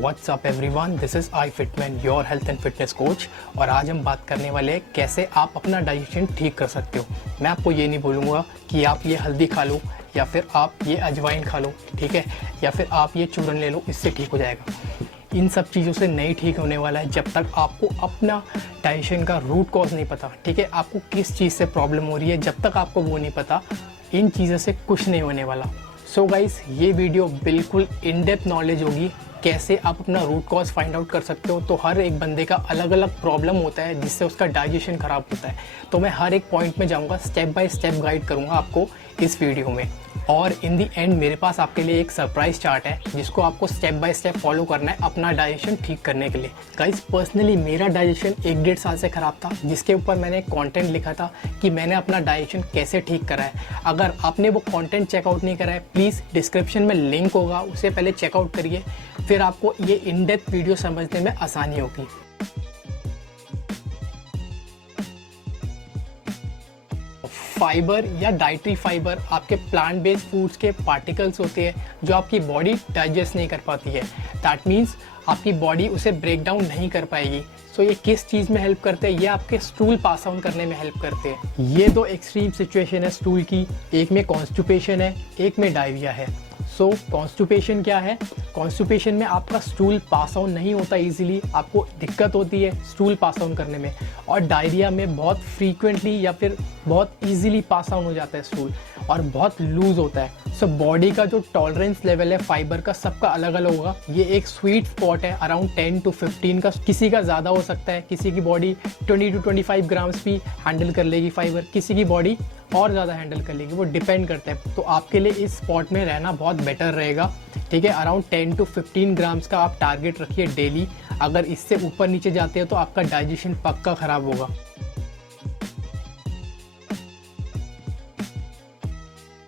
WhatsApp everyone, this is I Fitman, your health and fitness coach. और आज हम बात करने वाले हैं कैसे आप अपना डाइजेशन ठीक कर सकते हो। मैं आपको ये नहीं बोलूँगा कि आप ये हल्दी खा लो या फिर आप ये अजवाइन खा लो, ठीक है, या फिर आप ये चूरन ले लो, इससे ठीक हो जाएगा। इन सब चीज़ों से नहीं ठीक होने वाला है जब तक आपको अपना डाइजेशन का रूट कॉज नहीं पता, ठीक है। आपको किस चीज़ से प्रॉब्लम हो रही है, जब तक आपको वो नहीं पता, इन चीज़ों से कुछ नहीं होने वाला। सो गाइस, ये वीडियो बिल्कुल इन डेप्थ नॉलेज होगी कैसे आप अपना रूट कॉज फाइंड आउट कर सकते हो। तो हर एक बंदे का अलग अलग प्रॉब्लम होता है जिससे उसका डाइजेशन ख़राब होता है। तो मैं हर एक पॉइंट में जाऊंगा, स्टेप बाय स्टेप गाइड करूंगा आपको इस वीडियो में। और इन दी एंड मेरे पास आपके लिए एक सरप्राइज चार्ट है जिसको आपको स्टेप बाय स्टेप फॉलो करना है अपना डाइजेशन ठीक करने के लिए। गाइस, पर्सनली मेरा डाइजेशन 1-1.5 साल से ख़राब था, जिसके ऊपर मैंने कंटेंट लिखा था कि मैंने अपना डाइजेशन कैसे ठीक करा है। अगर आपने वो कंटेंट चेकआउट नहीं करा है, प्लीज़ डिस्क्रिप्शन में लिंक होगा, उसे पहले चेकआउट करिए, फिर आपको ये इन डेप्थ वीडियो समझने में आसानी होगी। फाइबर या डाइटरी फाइबर आपके प्लांट बेस्ड फूड्स के पार्टिकल्स होते हैं जो आपकी बॉडी डाइजेस्ट नहीं कर पाती है। दैट मीन्स आपकी बॉडी उसे ब्रेक डाउन नहीं कर पाएगी। सो ये किस चीज़ में हेल्प करते हैं? ये आपके स्टूल पास ऑन करने में हेल्प करते हैं। ये दो एक्सट्रीम सिचुएशन है स्टूल की, एक में कॉन्स्टिपेशन है, एक में डायरिया है। सो कॉन्स्टिपेशन क्या है? कॉन्स्टिपेशन में आपका स्टूल पास ऑन नहीं होता इजीली, आपको दिक्कत होती है स्टूल पास ऑन करने में। और डायरिया में बहुत फ्रीक्वेंटली या फिर बहुत इजीली पास ऑन हो जाता है स्टूल और बहुत लूज होता है। सो बॉडी का जो टॉलरेंस लेवल है फाइबर का, सबका अलग अलग होगा। ये एक स्वीट स्पॉट है अराउंड 10 to 15 का। किसी का ज़्यादा हो सकता है, किसी की बॉडी 20 to 25 ग्राम्स भी हैंडल कर लेगी फाइबर, किसी की बॉडी और ज़्यादा हैंडल कर लेगी, वो डिपेंड करता है। तो आपके लिए इस स्पॉट में रहना बहुत बेटर रहेगा, ठीक है। अराउंड 10 to 15 ग्राम्स का आप टारगेट रखिए डेली। अगर इससे ऊपर नीचे जाते हो तो आपका डाइजेशन पक्का ख़राब होगा।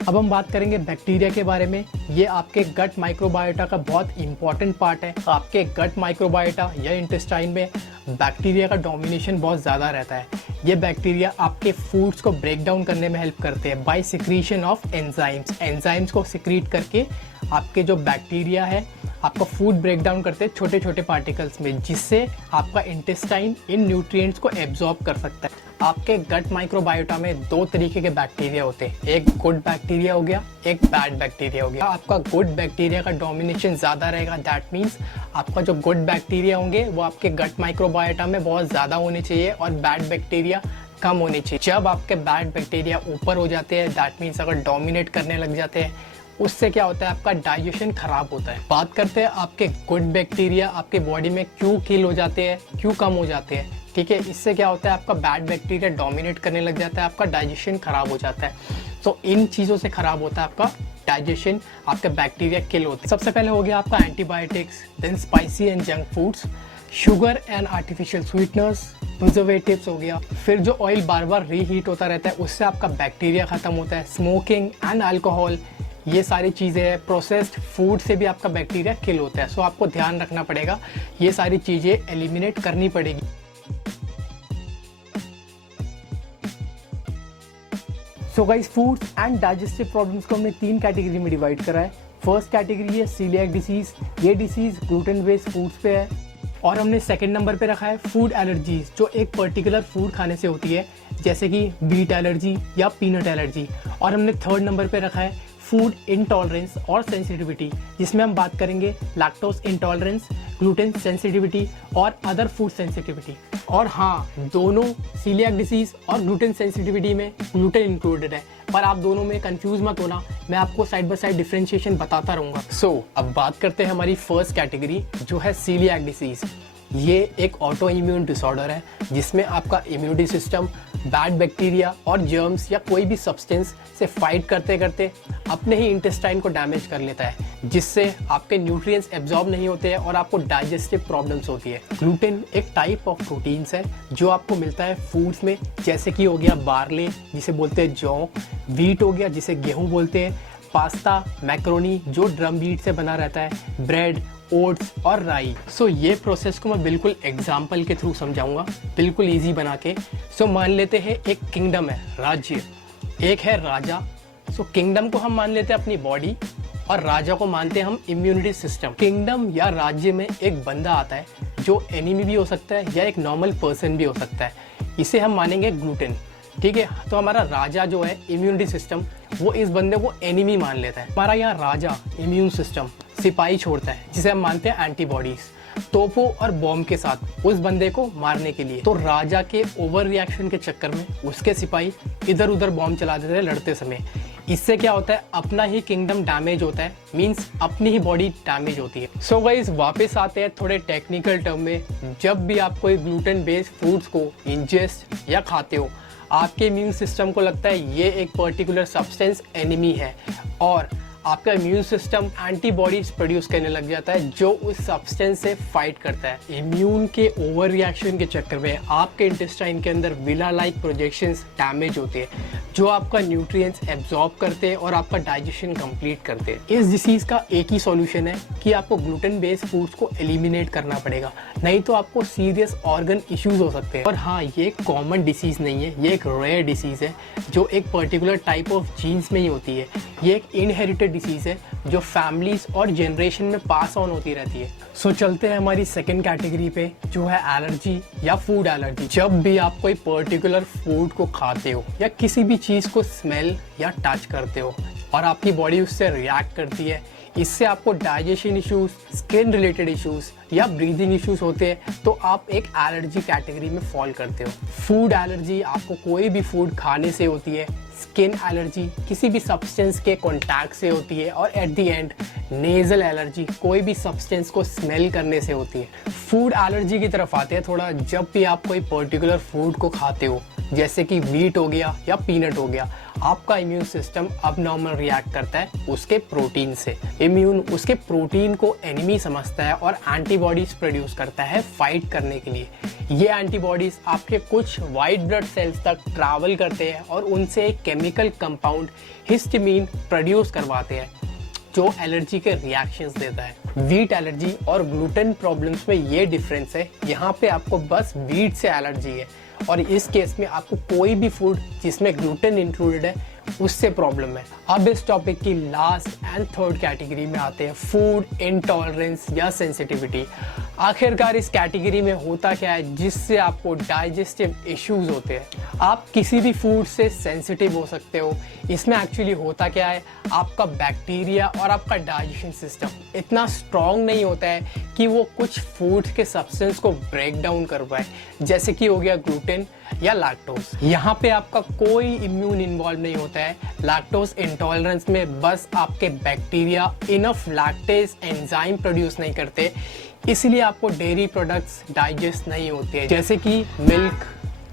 अब हम बात करेंगे बैक्टीरिया के बारे में। ये आपके गट माइक्रोबायोटा का बहुत इंपॉर्टेंट पार्ट है। आपके गट माइक्रोबायोटा या इंटेस्टाइन में बैक्टीरिया का डोमिनेशन बहुत ज़्यादा रहता है। ये बैक्टीरिया आपके फूड्स को ब्रेक डाउन करने में हेल्प करते हैं by secretion of enzymes. Enzymes को सिक्रीट करके आपके जो बैक्टीरिया है आपका फूड ब्रेक डाउन करते हैं छोटे छोटे पार्टिकल्स में, जिससे आपका इंटेस्टाइन इन न्यूट्रिएंट्स को एब्जॉर्ब कर सकता है। आपके गट माइक्रोबायोटा में 2 तरीके के बैक्टीरिया होते हैं, एक गुड बैक्टीरिया हो गया, एक बैड बैक्टीरिया हो गया। आपका गुड बैक्टीरिया का डोमिनेशन ज़्यादा रहेगा। दैट मीन्स आपका जो गुड बैक्टीरिया होंगे वो आपके गट माइक्रोबायोटा में बहुत ज़्यादा होने चाहिए और बैड बैक्टीरिया कम होने चाहिए। जब आपके बैड बैक्टीरिया ऊपर हो जाते हैं, दैट मीन्स अगर डोमिनेट करने लग जाते हैं, उससे क्या होता है? आपका डाइजेशन खराब होता है। बात करते हैं आपके गुड बैक्टीरिया आपके बॉडी में क्यों किल हो जाते हैं, क्यों कम हो जाते हैं, ठीक है। इससे क्या होता है? आपका बैड बैक्टीरिया डोमिनेट करने लग जाता है, आपका डाइजेशन खराब हो जाता है। तो इन चीज़ों से खराब होता है आपका डाइजेशन, आपका बैक्टीरिया किल होता है। सबसे पहले हो गया आपका antibiotics, then spicy and junk foods, sugar and artificial sweeteners, preservatives हो गया। फिर जो ऑयल बार बार रीहीट होता रहता है उससे आपका बैक्टीरिया ख़त्म होता है। स्मोकिंग एंड अल्कोहल, ये सारी चीज़ें हैं। प्रोसेस्ड फूड से भी आपका बैक्टीरिया किल होता है। सो आपको ध्यान रखना पड़ेगा, ये सारी चीज़ें एलिमिनेट करनी पड़ेगी। So guys, foods and digestive problems को हमने 3 कैटेगरी में डिवाइड करा है। फर्स्ट कैटेगरी है सीलियाक डिसीज़। ये डिसीज़ ग्लूटेन बेस्ड फूड्स पे है। और हमने सेकंड नंबर पे रखा है फूड एलर्जीज, जो एक पर्टिकुलर फूड खाने से होती है, जैसे कि बीट एलर्जी या पीनट एलर्जी। और हमने थर्ड नंबर पे रखा है फूड इंटॉलरेंस और सेंसिटिविटी, जिसमें हम बात करेंगे लैक्टोज इंटॉलरेंस, ग्लूटेन सेंसिटिविटी और अदर फूड सेंसिटिविटी। और हाँ, दोनों सीलियाक डिसीज़ और ग्लूटेन सेंसिटिविटी में ग्लूटेन इंक्लूडेड है, पर आप दोनों में कंफ्यूज मत होना, मैं आपको साइड बाय साइड डिफरेंशिएशन बताता रहूँगा। सो अब बात करते हैं हमारी फर्स्ट कैटेगरी, जो है सीलियाक डिसीज़। ये एक ऑटो इम्यून डिसऑर्डर है जिसमें आपका इम्यूनिटी सिस्टम बैड बैक्टीरिया और जर्म्स या कोई भी सब्सटेंस से फाइट करते करते अपने ही इंटेस्टाइन को डैमेज कर लेता है, जिससे आपके न्यूट्रिएंट्स एब्जॉर्ब नहीं होते हैं और आपको डाइजेस्टिव प्रॉब्लम्स होती है। ग्लूटेन एक टाइप ऑफ प्रोटीन्स है जो आपको मिलता है फूड्स में, जैसे कि हो गया बार्ले जिसे बोलते हैं जौ, व्हीट हो गया जिसे गेहूँ बोलते हैं, पास्ता, मैक्रोनी जो ड्रम व्हीट से बना रहता है, ब्रेड, ओट्स और राई। सो ये प्रोसेस को मैं बिल्कुल एग्जाम्पल के थ्रू समझाऊंगा, बिल्कुल इजी बना के। सो मान लेते हैं एक किंगडम है, राज्य, एक है राजा। सो किंगडम को हम मान लेते हैं अपनी बॉडी और राजा को मानते हैं हम इम्यूनिटी सिस्टम। किंगडम या राज्य में एक बंदा आता है जो एनिमी भी हो सकता है या एक नॉर्मल पर्सन भी हो सकता है, इसे हम मानेंगे ग्लूटेन। ठीक है, तो हमारा राजा जो है इम्यूनिटी सिस्टम, वो इस बंदे को एनिमी मान लेता है। हमारा यहाँ राजा इम्यून सिस्टम सिपाही छोड़ता है जिसे हम मानते हैं एंटीबॉडीज, तोपों और बॉम्ब के साथ उस बंदे को मारने के लिए। तो राजा के ओवर रिएक्शन के चक्कर में उसके सिपाही इधर उधर बॉम्ब चला देते हैं लड़ते समय। इससे क्या होता है, अपना ही किंगडम डैमेज होता है, मींस अपनी ही बॉडी डैमेज होती है। सो गाइस वापस आते हैं थोड़े टेक्निकल टर्म में। जब भी आप कोई ग्लूटेन बेस्ड फूड्स को इंजेस्ट या खाते हो, आपके इम्यून सिस्टम को लगता है ये एक पर्टिकुलर सब्सटेंस एनिमी है और आपका इम्यून सिस्टम एंटीबॉडीज प्रोड्यूस करने लग जाता है जो उस सब्सटेंस से फाइट करता है। इम्यून के ओवर रिएक्शन के चक्कर में आपके इंटेस्टाइन के अंदर विला लाइक प्रोजेक्शंस डैमेज होते हैं जो आपका न्यूट्रिएंट्स एब्जॉर्ब करते हैं और आपका डाइजेशन कंप्लीट करते हैं। इस डिसीज का एक ही सॉल्यूशन है कि आपको ग्लूटेन बेस्ड फूड्स को एलिमिनेट करना पड़ेगा, नहीं तो आपको सीरियस ऑर्गन इश्यूज हो सकते हैं। और हाँ, ये एक कॉमन डिसीज नहीं है, ये एक रेयर डिसीज है जो एक पर्टिकुलर टाइप ऑफ जीन्स में ही होती है। ये एक इनहेरिटेड डिसीज है जो फैमिलीज और जनरेशन में पास ऑन होती रहती है। सो चलते हैं हमारी सेकंड कैटेगरी पे जो है एलर्जी या फूड एलर्जी। जब भी आप कोई पर्टिकुलर फूड को खाते हो या किसी भी चीज़ को स्मेल या टच करते हो और आपकी बॉडी उससे रिएक्ट करती है, इससे आपको digestion issues, skin related issues या ब्रीदिंग इश्यूज होते हैं, तो आप एक एलर्जी कैटेगरी में फॉल करते हो। फूड एलर्जी आपको कोई भी फूड खाने से होती है, स्किन एलर्जी किसी भी सब्सटेंस के कॉन्टैक्ट से होती है और at the end nasal allergy कोई भी सब्सटेंस को स्मेल करने से होती है। फूड एलर्जी की तरफ आते हैं थोड़ा। जब भी आप कोई पर्टिकुलर फूड को खाते हो, जैसे कि वीट हो गया या पीनट हो गया, आपका इम्यून सिस्टम अब नॉर्मल रिएक्ट करता है उसके प्रोटीन से। इम्यून उसके प्रोटीन को एनिमी समझता है और एंटीबॉडीज प्रोड्यूस करता है फाइट करने के लिए। ये एंटीबॉडीज आपके कुछ वाइट ब्लड सेल्स तक ट्रैवल करते हैं और उनसे एक केमिकल कंपाउंड हिस्टामिन प्रोड्यूस करवाते हैं जो एलर्जी के रिएक्शंस देता है। वीट एलर्जी और ग्लूटेन प्रॉब्लम्स में ये डिफरेंस है, यहाँ पे आपको बस वीट से एलर्जी है और इस केस में आपको कोई भी फूड जिसमें ग्लूटेन इंक्लूडेड है उससे प्रॉब्लम है। अब इस टॉपिक की लास्ट एंड थर्ड कैटेगरी में आते हैं, फूड इंटॉलरेंस या सेंसिटिविटी। आखिरकार इस कैटेगरी में होता क्या है जिससे आपको डाइजेस्टिव इश्यूज होते हैं। आप किसी भी फूड से सेंसिटिव हो सकते हो। इसमें एक्चुअली होता क्या है, आपका बैक्टीरिया और आपका डाइजेशन सिस्टम इतना स्ट्रॉन्ग नहीं होता है कि वो कुछ फूड के सब्सटेंस को ब्रेक डाउन कर पाए, जैसे कि हो गया ग्लूटेन या लैक्टोज। यहाँ पे आपका कोई इम्यून इन्वॉल्व नहीं होता है। लैक्टोज इंटॉलरेंस में बस आपके bacteria enough lactase enzyme produce नहीं करते, इसलिए आपको डेयरी प्रोडक्ट्स डाइजेस्ट नहीं होते हैं, जैसे कि मिल्क,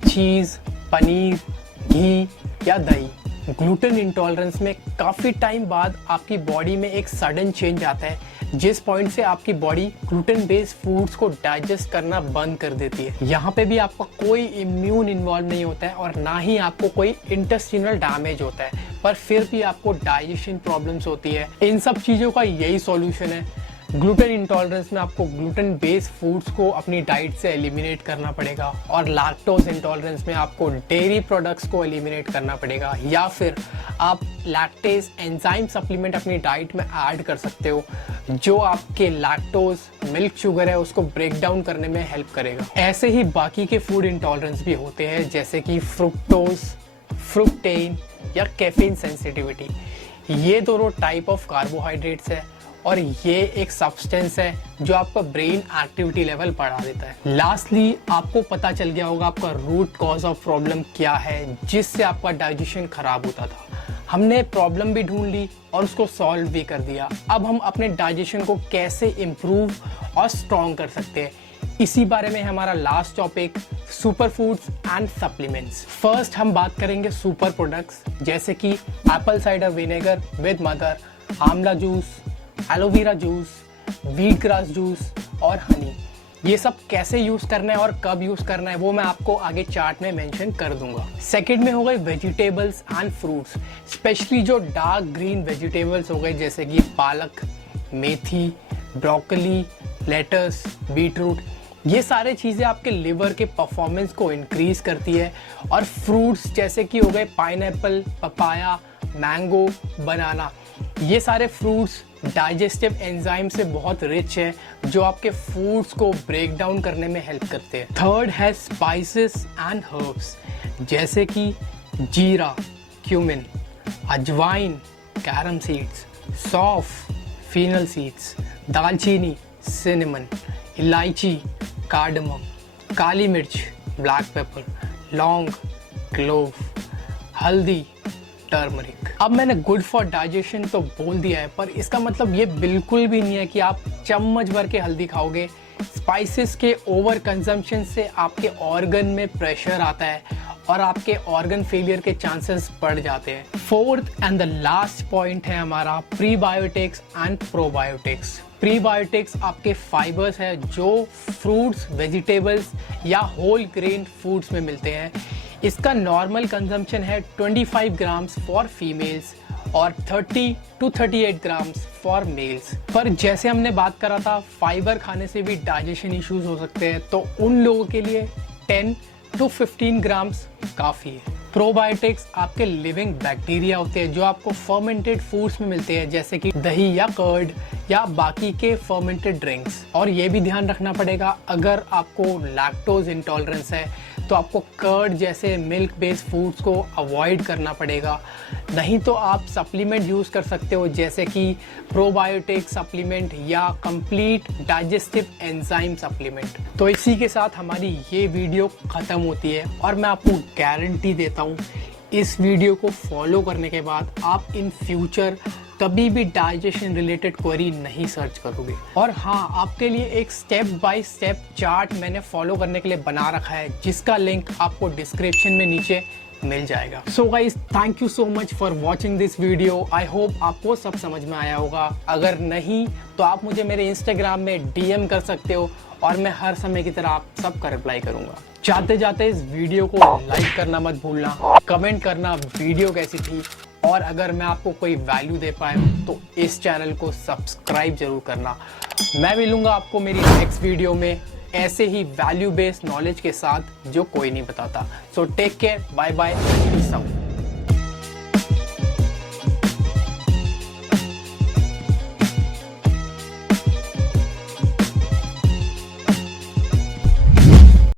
चीज़, पनीर, घी या दही। ग्लूटेन इंटॉलरेंस में काफ़ी टाइम बाद आपकी बॉडी में एक सडन चेंज आता है जिस पॉइंट से आपकी बॉडी ग्लूटेन बेस्ड फूड्स को डाइजेस्ट करना बंद कर देती है। यहाँ पे भी आपका कोई इम्यून इन्वॉल्व नहीं होता है और ना ही आपको कोई इंटेस्टिनल डैमेज होता है, पर फिर भी आपको डाइजेशन प्रॉब्लम्स होती है। इन सब चीज़ों का यही सॉल्यूशन है। ग्लूटेन इंटॉलरेंस में आपको ग्लूटेन बेस्ड फूड्स को अपनी डाइट से एलिमिनेट करना पड़ेगा और लैक्टोज इंटॉलरेंस में आपको डेयरी प्रोडक्ट्स को एलिमिनेट करना पड़ेगा, या फिर आप लैक्टेज एंजाइम सप्लीमेंट अपनी डाइट में ऐड कर सकते हो जो आपके लैक्टोज मिल्क शुगर है उसको ब्रेक डाउन करने में हेल्प करेगा। ऐसे ही बाकी के फूड इंटॉलरेंस भी होते हैं, जैसे कि फ्रुक्टोज, फ्रुक्टेन या कैफीन सेंसिटिविटी। ये दोनों टाइप ऑफ कार्बोहाइड्रेट्स है और ये एक सब्सटेंस है जो आपका ब्रेन एक्टिविटी लेवल बढ़ा देता है। लास्टली आपको पता चल गया होगा आपका रूट कॉज ऑफ प्रॉब्लम क्या है जिससे आपका डाइजेशन खराब होता था। हमने प्रॉब्लम भी ढूंढ ली और उसको सॉल्व भी कर दिया। अब हम अपने डाइजेशन को कैसे इम्प्रूव और स्ट्रॉन्ग कर सकते हैं, इसी बारे में हमारा last topic, super foods and supplements. First हम बात करेंगे सुपर प्रोडक्ट्स, जैसे कि apple cider vinegar with mother, आंवला juice, aloe vera juice, wheat grass juice और हनी। ये सब कैसे यूज़ करना है और कब यूज़ करना है वो मैं आपको आगे चार्ट में मेंशन कर दूंगा। सेकंड में हो गए वेजिटेबल्स एंड फ्रूट्स, स्पेशली जो डार्क ग्रीन वेजिटेबल्स हो गए जैसे कि पालक, मेथी, ब्रोकली, लेटस, बीटरूट। ये सारे चीज़ें आपके लिवर के परफॉर्मेंस को इंक्रीज करती है। और फ्रूट्स जैसे कि हो गए पाइनएप्पल, पपाया, मैंगो, बनाना, ये सारे फ्रूट्स डाइजेस्टिव एंजाइम से बहुत रिच है जो आपके फूड्स को ब्रेक डाउन करने में हेल्प करते हैं। थर्ड है स्पाइसेस एंड हर्ब्स जैसे कि जीरा, क्यूमिन, अजवाइन, कैरम सीड्स, सौंफ, फीनल सीड्स, दालचीनी, सिनेमन, इलायची, कार्डमम, काली मिर्च, ब्लैक पेपर, लौंग, क्लोव, हल्दी, टर्मरिक। अब मैंने गुड फॉर डाइजेशन तो बोल दिया है, पर इसका मतलब ये बिल्कुल भी नहीं है कि आप चम्मच भर के हल्दी खाओगे। स्पाइसेस के ओवर कंजम्पशन से आपके ऑर्गन में प्रेशर आता है और आपके ऑर्गन फेलियर के चांसेस बढ़ जाते हैं। Fourth and the last point है हमारा प्रीबायोटिक्स एंड प्रोबायोटिक्स। प्रीबायोटिक्स आपके फाइबर्स है जो फ्रूट्स, वेजिटेबल्स या होल ग्रेन फूड्स में मिलते हैं। इसका नॉर्मल कंजम्पशन है 25 ग्राम्स फॉर फीमेल्स और 30 to 38 ग्राम्स फॉर मेल्स। पर जैसे हमने बात करा था फाइबर खाने से भी डाइजेशन इश्यूज हो सकते हैं, तो उन लोगों के लिए 10 to 15 ग्राम्स काफ़ी है। प्रोबायोटिक्स आपके लिविंग बैक्टीरिया होते हैं जो आपको फर्मेंटेड फूड्स में मिलते हैं जैसे कि दही या कर्ड या बाकी के फर्मेंटेड ड्रिंक्स। और ये भी ध्यान रखना पड़ेगा अगर आपको लैक्टोज इंटॉलरेंस है तो आपको कर्ड जैसे मिल्क बेस्ड फूड्स को अवॉइड करना पड़ेगा। नहीं तो आप सप्लीमेंट यूज़ कर सकते हो जैसे कि प्रोबायोटिक सप्लीमेंट या कंप्लीट डाइजेस्टिव एंजाइम सप्लीमेंट। तो इसी के साथ हमारी ये वीडियो ख़त्म होती है और मैं आपको गारंटी देता हूँ इस वीडियो को फॉलो करने के बाद आप इन फ्यूचर कभी भी डाइजेशन रिलेटेड क्वेरी नहीं सर्च करोगे। और हाँ, आपके लिए एक स्टेप बाय स्टेप चार्ट मैंने फॉलो करने के लिए बना रखा है जिसका लिंक आपको डिस्क्रिप्शन में नीचे मिल जाएगा। So guys, thank you so much for watching this video. I hope आपको सब समझ में आया होगा। अगर नहीं तो आप मुझे मेरे इंस्टाग्राम में DM कर सकते हो और मैं हर समय की तरह आप सबका रिप्लाई करूंगा। जाते जाते इस वीडियो को लाइक करना मत भूलना, कमेंट करना वीडियो कैसी थी, और अगर मैं आपको कोई वैल्यू दे पाया तो इस चैनल को सब्सक्राइब जरूर करना। मैं मिलूंगा आपको मेरी नेक्स्ट वीडियो में ऐसे ही वैल्यू बेस्ड नॉलेज के साथ जो कोई नहीं बताता। So take care, bye bye, peace out.